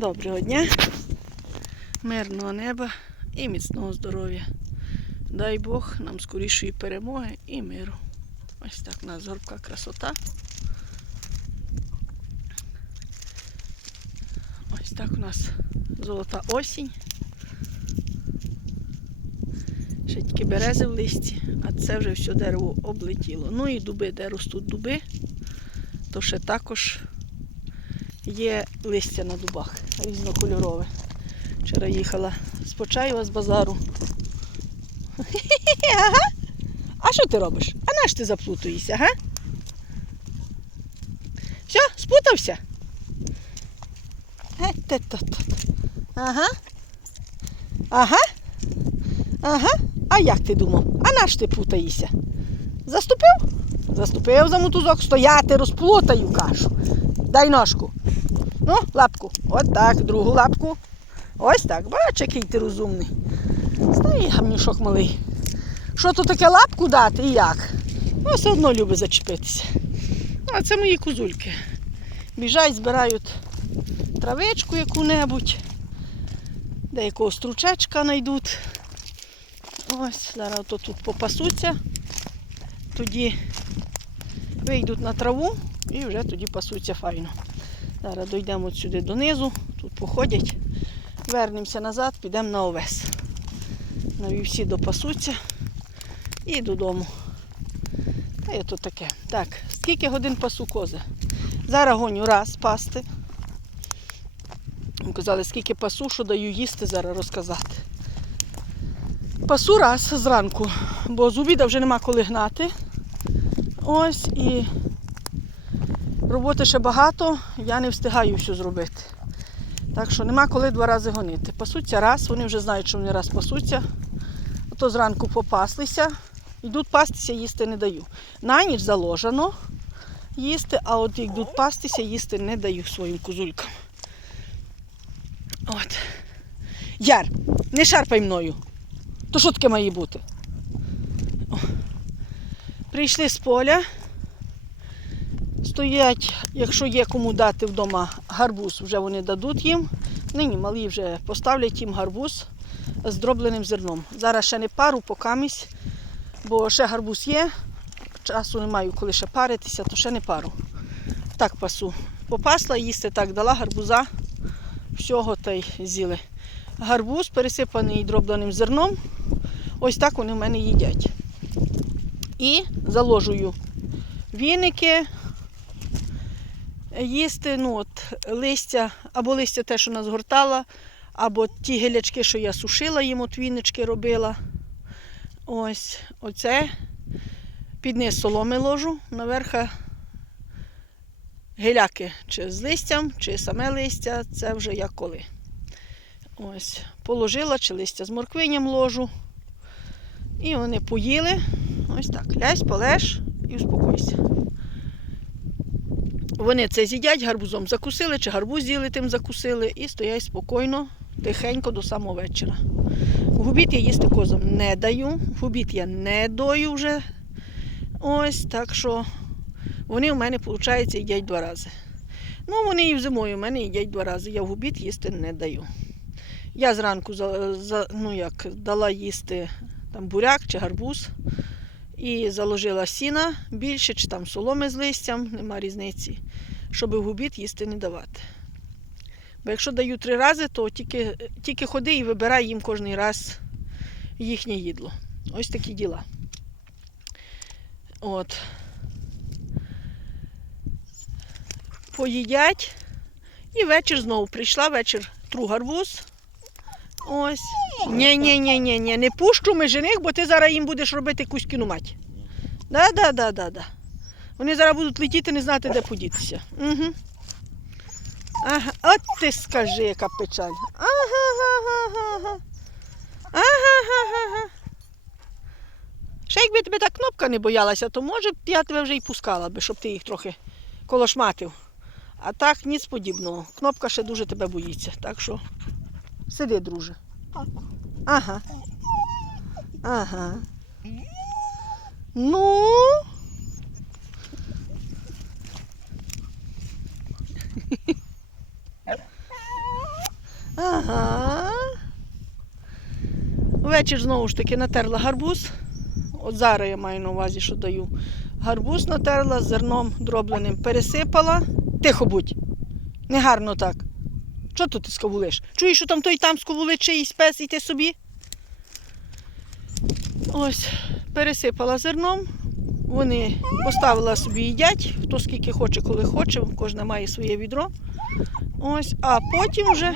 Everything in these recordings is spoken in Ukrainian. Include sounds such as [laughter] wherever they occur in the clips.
Доброго дня, мирного неба і міцного здоров'я. Дай Бог нам скорішої перемоги і миру. Ось так у нас горбка красота. Ось так у нас золота осінь. Ще тільки берези в листі, а це вже все дерево облетіло. Ну і дуби, де ростуть дуби, то ще також є листя на дубах різнокольорове. Вчора їхала з Почаєва з базару. [laughs] Ага. А що ти робиш? А наш ти заплутуєшся, га? Все, спутався? Е. Ага. Ага. Ага. А як ти думав? А наш ти путаєшся? Заступив? Заступив за мотузок, стояти, розплутаю кашу. Дай ножку. Ну, лапку. От так, другу лапку. Ось так. Бач, який ти розумний. Стає гамнюшок малий. Що то таке лапку дати і як? Ну, все одно любить зачепитися. Ну, а це мої козульки. Біжать, збирають травичку яку-небудь, деякого стручечка знайдуть. Ось, зараз то тут попасуться, тоді вийдуть на траву і вже тоді пасуться файно. Зараз дійдемо от сюди донизу, тут походять, вернемося назад, підемо на овес. На вівсі допасуться і додому. Та є то таке. Так, скільки годин пасу кози? Зараз гоню раз пасти. Казали, скільки пасу, що даю їсти, зараз розказати. Пасу раз зранку, бо з обіда вже нема коли гнати. Ось і роботи ще багато, я не встигаю все зробити. Так що нема коли два рази гонити. Пасуться раз, вони вже знають, що вони раз пасуться. То зранку попаслися, йдуть пастися, їсти не даю. На ніч заложено їсти, а от йдуть пастися, їсти не даю своїм козулькам. От. Яр, не шарпай мною. То що таке має бути? О. Прийшли з поля. Стоять, якщо є кому дати вдома гарбуз, вже вони дадуть їм. Нині малі вже поставлять їм гарбуз з дробленим зерном. Зараз ще не пару, покамість, бо ще гарбуз є. Часу не маю, коли ще паритися, то ще не пару. Так пасу. Попасла, їсти так дала гарбуза, всього та й з'їли. Гарбуз пересипаний дробленим зерном. Ось так вони в мене їдять. І заложую віники, їсти ну, от, листя, або листя те, що назгортала, або ті гілячки, що я сушила, їм от вінички робила. Ось оце. Під низ соломи ложу, наверха гіляки чи з листям, чи саме листя, це вже як коли. Ось, положила, чи листя з морквиням ложу. І вони поїли. Ось так. Лясь, полеж і успокойся. Вони це з'їдять, гарбузом закусили, чи гарбуз з'їли, тим закусили, і стоять спокійно, тихенько до самого вечора. В обід я їсти козам не даю, в обід я не дою вже. Ось так що вони у мене, виходить, їдять два рази. Ну, вони і зимою у мене їдять два рази. Я в обід їсти не даю. Я зранку за, ну як, дала їсти там буряк чи гарбуз. І заложила сіна більше, чи там соломи з листям, нема різниці, щоб обід їсти не давати. Бо якщо даю три рази, то тільки, тільки ходи і вибирай їм кожен раз їхнє їдло. Ось такі діла. От. Поїдять. І вечір знову прийшла, вечір тру гарбуз. Ось. Ні, ні, ні, ні, ні, не пущу межених, бо ти зараз їм будеш робити якусь кіномать. Да, да, да, да, да. Вони зараз будуть летіти, не знати, де подітися. Угу. Ага, от ти скажи, яка печаль. Ага, ага, ага. Ага, ага. Ще якби тебе та кнопка не боялася, то може б я тебе вже і пускала би, щоб ти їх трохи колошматив. А так ніц подібного. Кнопка ще дуже тебе боїться. Так що сиди, друже. Ага. Ага. Ну. Ага. Ввечір знову ж таки натерла гарбуз. От зараз я маю на увазі, що даю. Гарбуз натерла зерном дробленим, пересипала. Тихо будь. Негарно так. Що тут ти скавулиш? Чуєш, що там той там скавулить чиїсь пес і ти собі? Ось, пересипала зерном. Вони поставила собі їдять, хто скільки хоче, коли хоче, кожна має своє відро. Ось, а потім вже.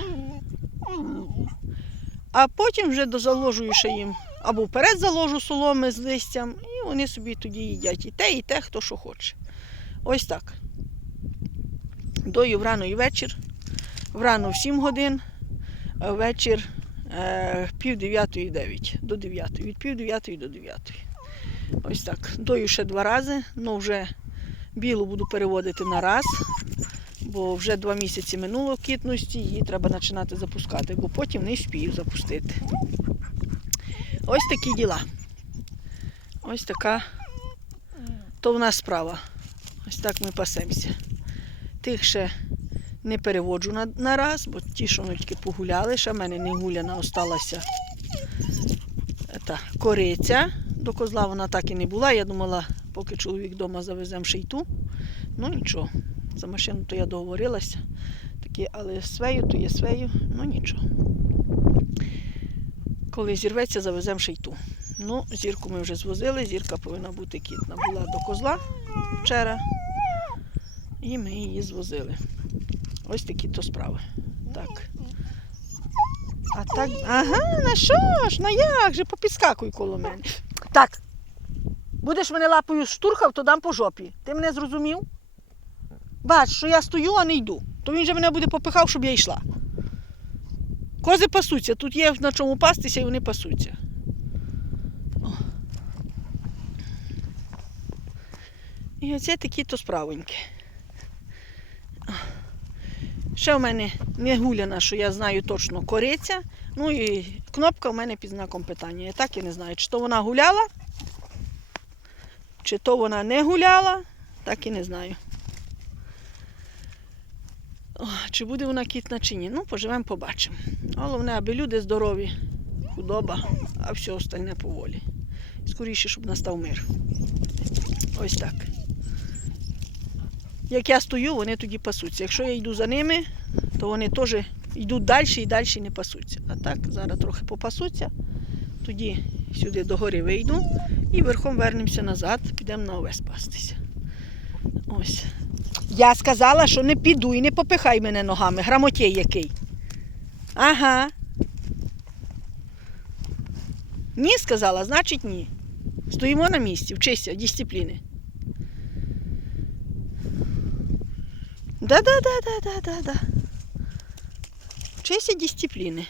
А потім вже дозаложую ще їм. Або вперед заложу соломи з листям, і вони собі тоді їдять і те, і те, хто що хоче. Ось так. Дою врано і вечір. Врано в 7 годин, а ввечір е, пів дев'ятої дев'ять до дев'ятої. Від пів дев'ятої до дев'ятої. Ось так. Дою ще два рази, але вже білу буду переводити на раз, бо вже два місяці минуло кітності, її треба починати запускати, бо потім не вспію запустити. Ось такі діла. Ось така то в нас справа. Ось так ми пасемося. Тих ще не переводжу на, на раз, бо ті, що ми тільки погуляли, ще в мене не гуляна осталася та, кориця. До козла вона так і не була. Я думала, поки чоловік вдома завеземо ще й ту. Ну нічого. За машину то я договорилася. Такі, але свею, то є свею, ну нічого. Коли зірветься, завеземо ще й ту. Ну, зірку ми вже звозили, зірка повинна бути кітна. Була до козла вчора. І ми її звозили. Ось такі то справи. Так. А так. Ага, на що ж? На як же? Попідскакуй коло мене. Так. Будеш мене лапою штурхав, то дам по жопі. Ти мене зрозумів? Бач, що я стою, а не йду. То він же мене буде попихав, щоб я йшла. Кози пасуться. Тут є на чому пастися і вони пасуться. О. І оце такі то справоньки. Ще в мене не гуляна, що я знаю точно кориця. Ну і кнопка в мене під знаком питання. Я так і не знаю, чи то вона гуляла, чи то вона не гуляла, так і не знаю. О, чи буде вона кітна чи ні. Ну, поживемо, побачимо. Головне, аби люди здорові, худоба, а все остальне поволі. Скоріше, щоб настав мир. Ось так. Як я стою, вони тоді пасуться. Якщо я йду за ними, то вони теж йдуть далі і далі не пасуться. А так, зараз трохи попасуться, тоді сюди до гори вийду і верхом вернемося назад, підемо на овес пастися. Ось. Я сказала, що не піду і не попихай мене ногами, грамотєй який. Ага. Ні, сказала, значить ні. Стоїмо на місці, вчися, дисципліни. Да-да-да-да-да-да-да. Вчися дисципліни.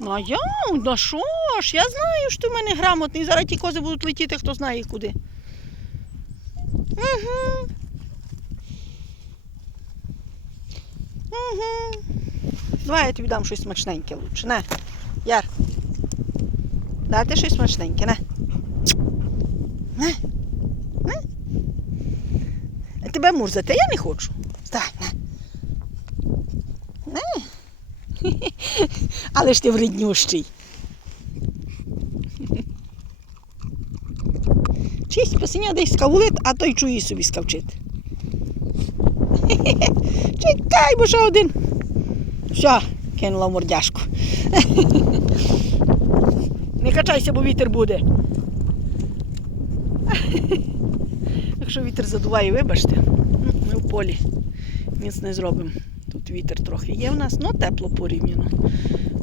Ну а я, ну що ж, я знаю, що ти в мене грамотний. Зараз ті кози будуть летіти, хто знає куди. Угу. Угу. Давай я тобі дам щось смачненьке лучше. На, Яр. Дати щось смачненьке, на. На. Тебе мурзати я не хочу. Вставай, на. На. Але ж ти вреднющий. Чись пасеня десь скавулит, а той чує собі скавчит. [laughs] Чекай, бо ще один. Все, кинула мордяшку. [laughs] Не качайся, бо вітер буде. [laughs] Якщо вітер задуває, вибачте, ми в полі ніц не зробимо. Тут вітер трохи є в нас, ну тепло порівняно.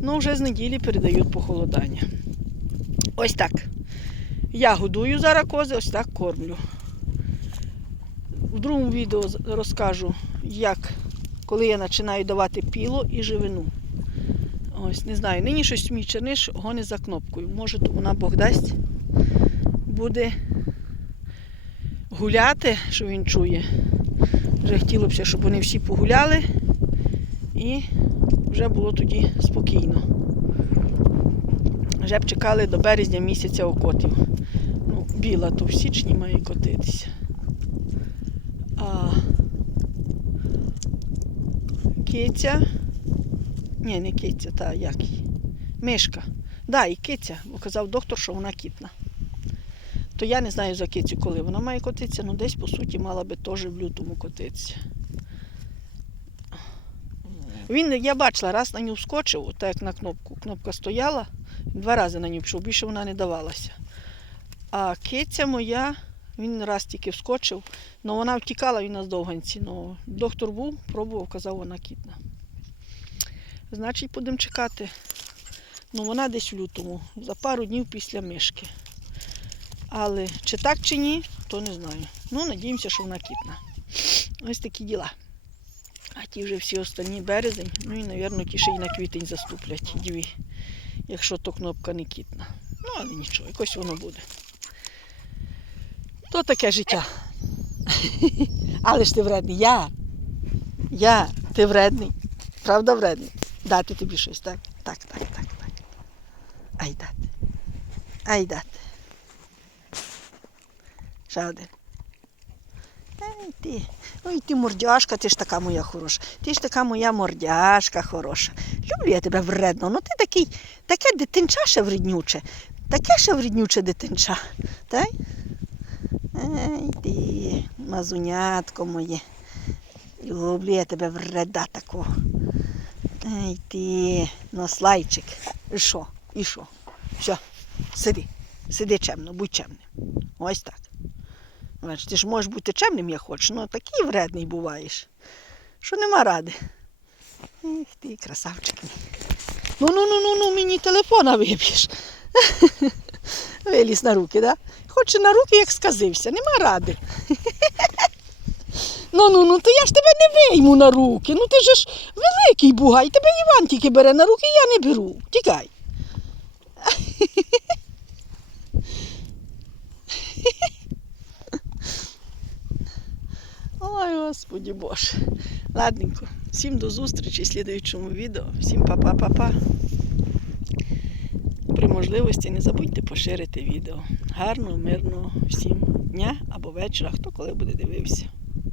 Ну вже з неділі передають похолодання. Ось так. Я годую зараз кози, ось так кормлю. В другому відео розкажу, як, коли я починаю давати піло і живину. Ось, не знаю, нині щось мій черниш гони за кнопкою. Може, вона Бог дасть, буде гуляти, що він чує. Вже хотілося б, щоб вони всі погуляли і вже було тоді спокійно. Вже б чекали до березня місяця окотів. Ну, біла то в січні має котитися. А киця Ні, не киця, та як. Мишка. Да, і киця, бо казав доктор, що вона кітна. То я не знаю за кицю, коли вона має котитися, ну десь по суті мала би теж в лютому котитися. Він, я бачила, раз на нього вскочив, так як на кнопку. Кнопка стояла, два рази на нього пішов, більше вона не давалася. А киця моя, він раз тільки вскочив, але вона втікала він нас довганці. Ну, доктор був, пробував, казав, вона кітна. Значить, будемо чекати. Ну, вона десь в лютому, за пару днів після мишки. Але чи так, чи ні, то не знаю. Ну, надіємося, що вона кітна. Ось такі діла. А ті вже всі останні березень, ну і, мабуть, ті ще й на квітень заступлять дві, якщо то кнопка не кітна. Ну, але нічого, якось воно буде. То таке життя. [laughs] Але ж ти вредний. Я. Я, ти вредний. Правда, вредний? Дати тобі щось, так? Так, так, так, так. Ай дати. Ай дати. Ще. Ай ти. Ой, ти мордяшка, ти ж така моя хороша. Ти ж така моя мордяшка хороша. Люблю я тебе вредно. Ну ти такий, таке дитинча ще вреднюче. Таке ще вреднюче дитинча. Ай ти, мазунятко моє. Люблю я тебе вреда такого. Ай ти, нослайчик. І що? І що? Все, сиди. Сиди чемно, будь чемним. Ось так. Бач, ти ж можеш бути чемним, як хочеш, але такий вредний буваєш, що нема ради. Ех ти, красавчик. Ну, ну, ну, ну, ну, мені телефона виб'єш. [laughs] Виліз на руки, да? Хоче на руки, як сказився, нема ради. [laughs] Ну, ну, ну, то я ж тебе не вийму на руки. Ну ти ж великий бугай, тебе Іван тільки бере на руки, я не беру. Тікай. [laughs] Ой, господі Боже. Ладненько. Всім до зустрічі в слідуючому відео. Всім па-па-па-па. При можливості не забудьте поширити відео. Гарного, мирного всім дня або вечора, хто коли буде дивився.